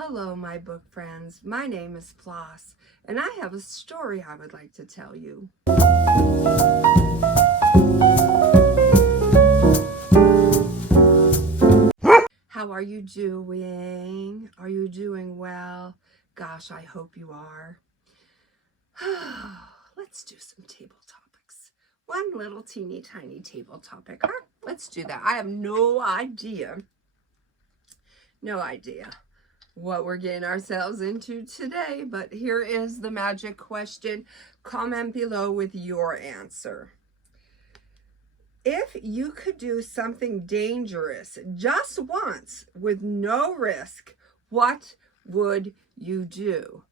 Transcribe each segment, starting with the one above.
Hello, my book friends. My name is Floss, and I have a story I would like to tell you. How are you doing? Are you doing well? Gosh, I hope you are. Let's do some table topics. One little teeny tiny table topic, huh? Let's do that. I have no idea what we're getting ourselves into today, but here is the magic question. Comment below with your answer. If you could do something dangerous just once with no risk, what would you do?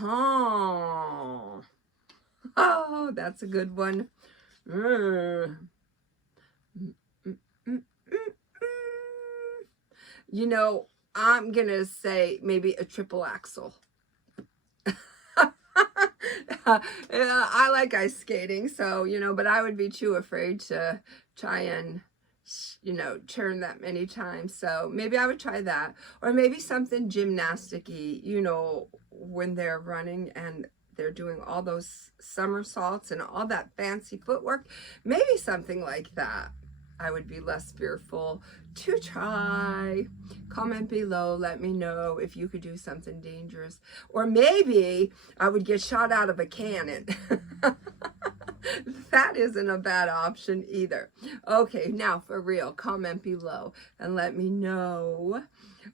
Oh, that's a good one. You know, I'm going to say maybe a triple axel. I like ice skating, so, but I would be too afraid to try and, turn that many times. So maybe I would try that. Or maybe something gymnastic-y, when they're running and they're doing all those somersaults and all that fancy footwork. Maybe something like that. I would be less fearful to try. Comment below, let me know if you could do something dangerous. Or maybe I would get shot out of a cannon. That isn't a bad option either. Okay, now for real, comment below and let me know,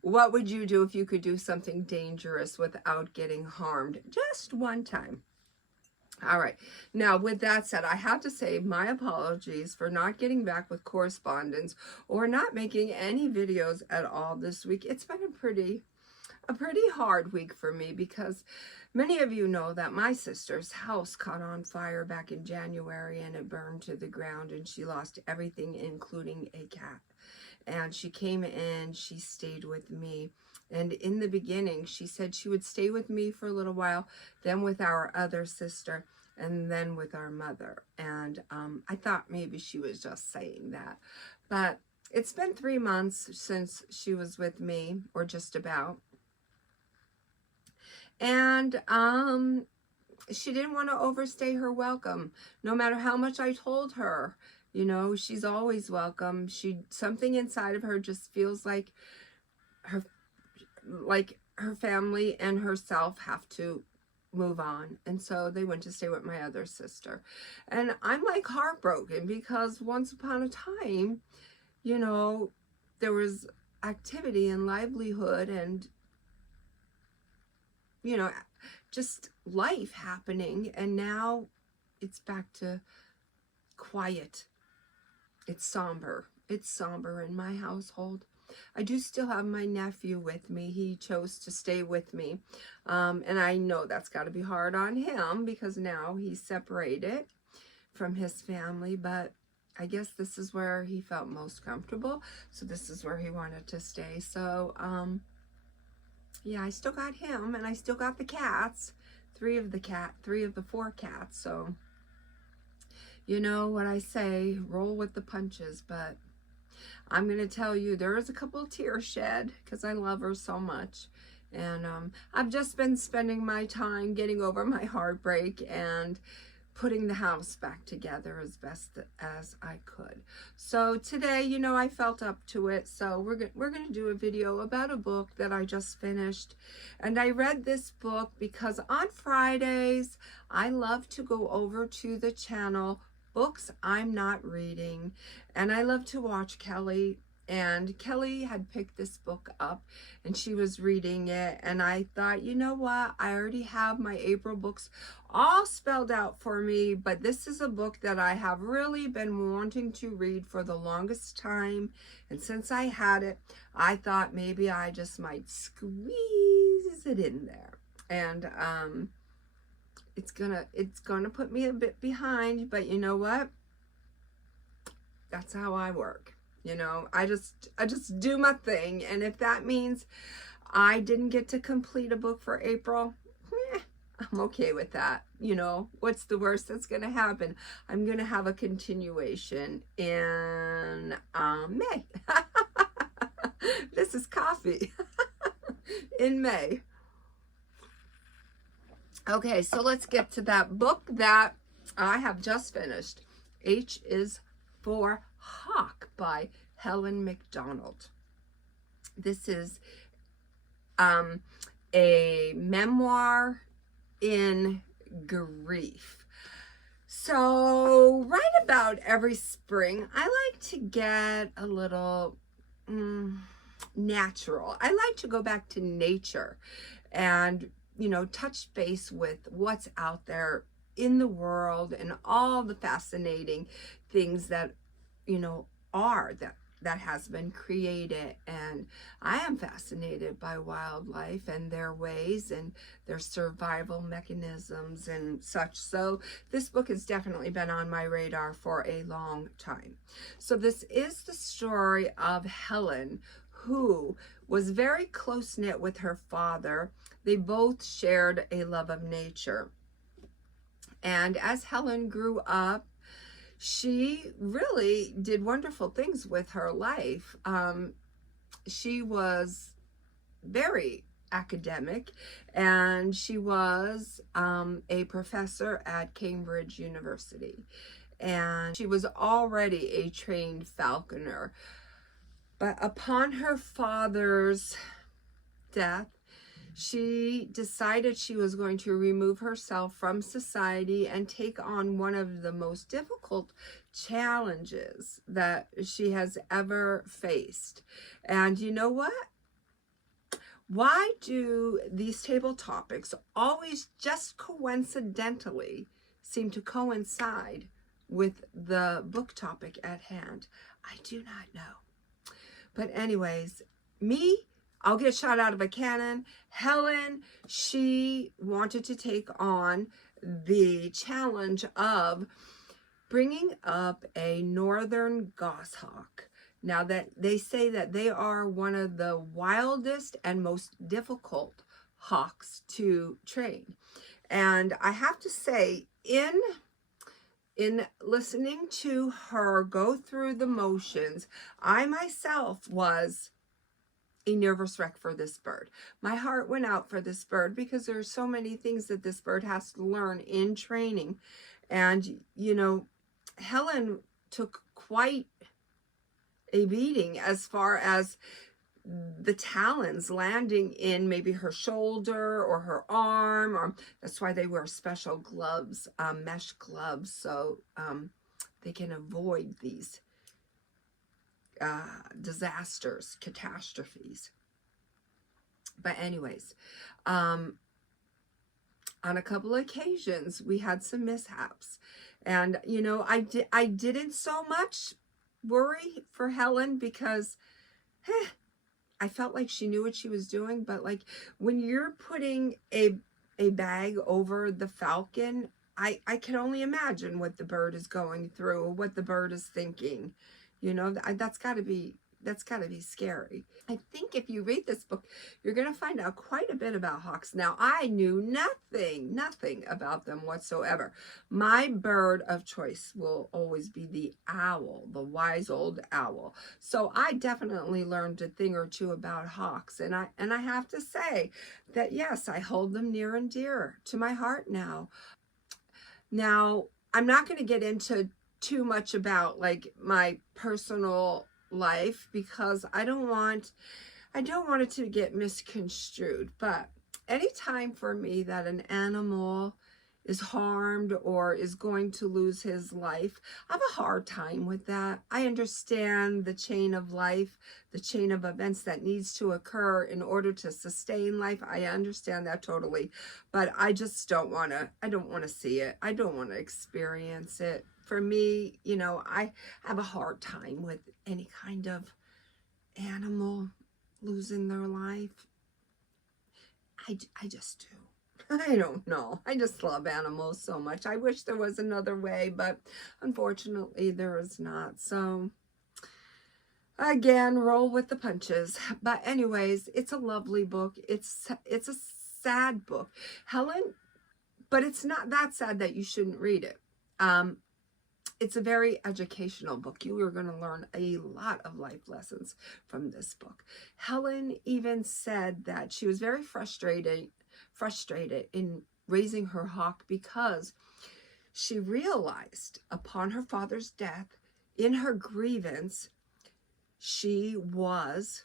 what would you do if you could do something dangerous without getting harmed just one time? All right. Now, with that said, I have to say my apologies for not getting back with correspondence or not making any videos at all this week. It's been a pretty hard week for me because many of you know that my sister's house caught on fire back in January and it burned to the ground and she lost everything, including a cat. And she came in, she stayed with me. And in the beginning, she said she would stay with me for a little while, then with our other sister, and then with our mother. And I thought maybe she was just saying that. But it's been 3 months since she was with me, or just about. And she didn't want to overstay her welcome. No matter how much I told her, she's always welcome. Something inside of her just feels like her family and herself have to move on. And so they went to stay with my other sister. And I'm like heartbroken because once upon a time, there was activity and livelihood and, just life happening. And now it's back to quiet. It's somber. It's somber in my household. I do still have my nephew with me. He chose to stay with me. And I know that's got to be hard on him because now he's separated from his family. But I guess this is where he felt most comfortable. So this is where he wanted to stay. So, yeah, I still got him and I still got the cats. 3 of the 4 cats. So, you know what I say, roll with the punches, but I'm going to tell you, there is a couple of tears shed because I love her so much. And I've just been spending my time getting over my heartbreak and putting the house back together as best as I could. So today, I felt up to it. So we're going to do a video about a book that I just finished. And I read this book because on Fridays, I love to go over to the channel Books I'm Not Reading, and I love to watch Kelly. And Kelly had picked this book up and she was reading it, and I thought, you know what, I already have my April books all spelled out for me, but this is a book that I have really been wanting to read for the longest time. And since I had it, I thought maybe I just might squeeze it in there. And it's gonna put me a bit behind, but you know what? That's how I work. I just do my thing, and if that means I didn't get to complete a book for April, I'm okay with that. What's the worst that's gonna happen? I'm gonna have a continuation in May. This is coffee. in May. Okay, so let's get to that book that I have just finished. H is for Hawk by Helen MacDonald. This is a memoir in grief. So right about every spring, I like to get a little natural. I like to go back to nature and, you know, touch base with what's out there in the world and all the fascinating things that, you know, are that has been created. And I am fascinated by wildlife and their ways and their survival mechanisms and such. So this book has definitely been on my radar for a long time. So this is the story of Helen, who was very close-knit with her father. They both shared a love of nature. And as Helen grew up, she really did wonderful things with her life. She was very academic, and she was a professor at Cambridge University. And she was already a trained falconer. But upon her father's death, she decided she was going to remove herself from society and take on one of the most difficult challenges that she has ever faced. And you know what? Why do these table topics always just coincidentally seem to coincide with the book topic at hand? I do not know. But anyways, I'll get shot out of a cannon. Helen, she wanted to take on the challenge of bringing up a northern goshawk. Now that they say that they are one of the wildest and most difficult hawks to train. And I have to say, in listening to her go through the motions, I myself was a nervous wreck for this bird. My heart went out for this bird because there are so many things that this bird has to learn in training. And, you know, Helen took quite a beating as far as the talons landing in maybe her shoulder or her arm, or that's why they wear special gloves, mesh gloves, so they can avoid these disasters, catastrophes. But anyways, on a couple of occasions we had some mishaps, and you know, I didn't so much worry for Helen because I felt like she knew what she was doing. But like when you're putting a bag over the falcon, I can only imagine what the bird is going through, what the bird is thinking. You know, that's got to be scary. I think if you read this book, you're going to find out quite a bit about hawks. Now, I knew nothing about them whatsoever. My bird of choice will always be the owl, the wise old owl. So I definitely learned a thing or two about hawks. And I have to say that, yes, I hold them near and dear to my heart now. Now, I'm not going to get into too much about like my personal life because I don't want it to get misconstrued. But anytime for me that an animal is harmed or is going to lose his life, I have a hard time with that. I understand the chain of life, the chain of events that needs to occur in order to sustain life. I understand that totally, but I just don't want to see it. I don't want to experience it. For me, you know, I have a hard time with any kind of animal losing their life. I just do. I don't know. I just love animals so much. I wish there was another way, but unfortunately there is not. So again, roll with the punches. But anyways, it's a lovely book. It's a sad book. Helen, but it's not that sad that you shouldn't read it. it's a very educational book. You are going to learn a lot of life lessons from this book. Helen even said that she was very frustrated in raising her hawk because she realized upon her father's death, in her grievance, she was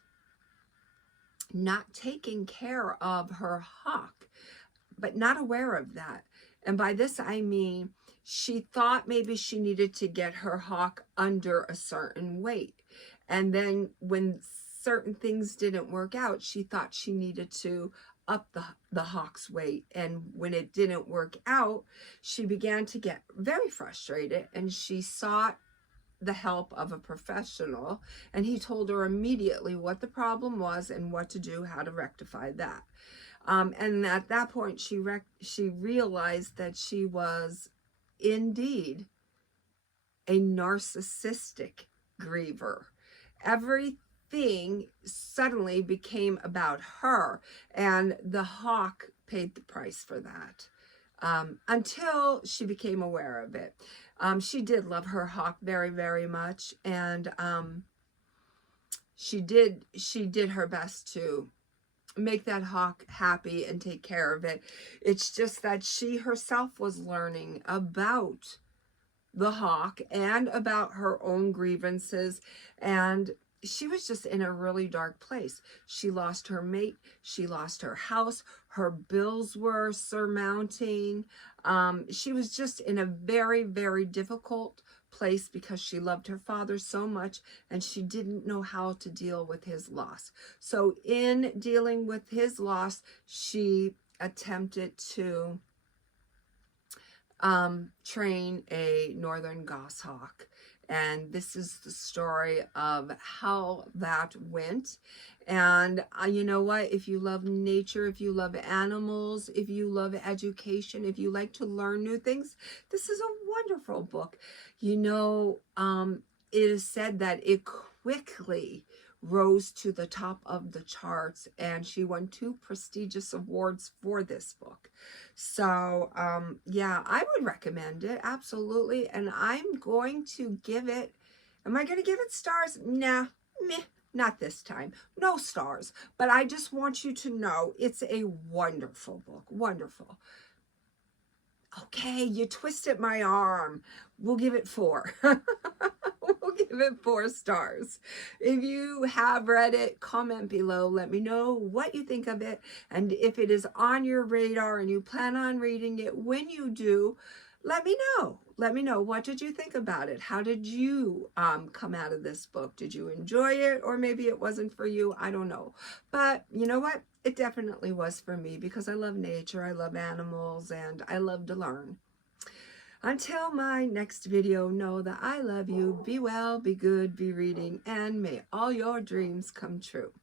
not taking care of her hawk, but not aware of that. And by this, I mean, she thought maybe she needed to get her hawk under a certain weight. And then when certain things didn't work out, she thought she needed to up the hawk's weight. And when it didn't work out, she began to get very frustrated, and she sought the help of a professional, and he told her immediately what the problem was and what to do, how to rectify that. And at that point, she realized that she was indeed a narcissistic griever. Everything suddenly became about her, and the hawk paid the price for that, until she became aware of it. She did love her hawk very, very much, and she did her best to make that hawk happy and take care of it. It's just that she herself was learning about the hawk and about her own grievances, and she was just in a really dark place. She lost her mate, she lost her house, her bills were surmounting. She was just in a very, very difficult place because she loved her father so much, and she didn't know how to deal with his loss. So in dealing with his loss, she attempted to train a northern goshawk. And this is the story of how that went. And you know what? If you love nature, if you love animals, if you love education, if you like to learn new things, this is a wonderful book. You know, it is said that it quickly rose to the top of the charts, and she won 2 prestigious awards for this book. So yeah, I would recommend it, absolutely. And I'm going to give it, am I going to give it stars? Nah, meh, not this time. No stars. But I just want you to know it's a wonderful book, wonderful. Okay, you twisted my arm. We'll give it 4. We'll give it 4 stars. If you have read it, comment below. Let me know what you think of it. And if it is on your radar and you plan on reading it, when you do, let me know. Let me know. What did you think about it? How did you come out of this book? Did you enjoy it? Or maybe it wasn't for you. I don't know. But you know what? It definitely was for me because I love nature, I love animals, and I love to learn. Until my next video, know that I love you. Be well, be good, be reading, and may all your dreams come true.